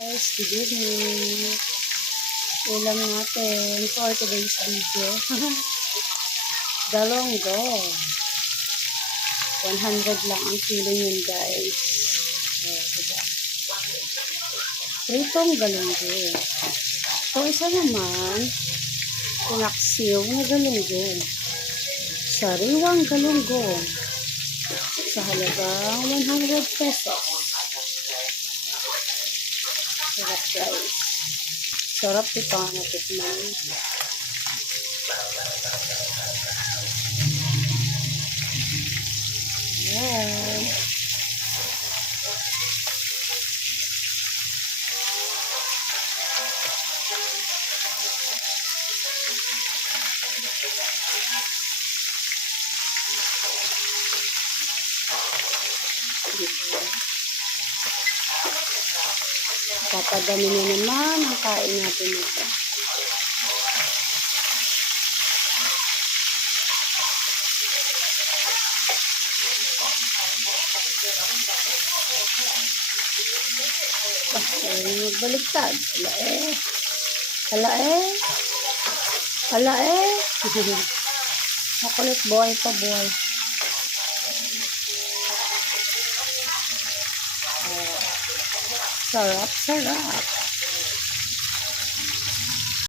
Guys, good evening. Ulam natin for today's video. Galonggo. 100 lang ang kilo yun, guys. Diba? Pritong galonggo. Kung isa naman, pinaksiw na galonggo. Sariwang galonggo. Sa halagang 100 pesos. Sarap, guys. Sarap ito na tikman. Ayan. Dito. Papadami na naman ang kain natin ito. Magbaliktad. Hala eh. Makulit, buhay pa, buhay. Sarap.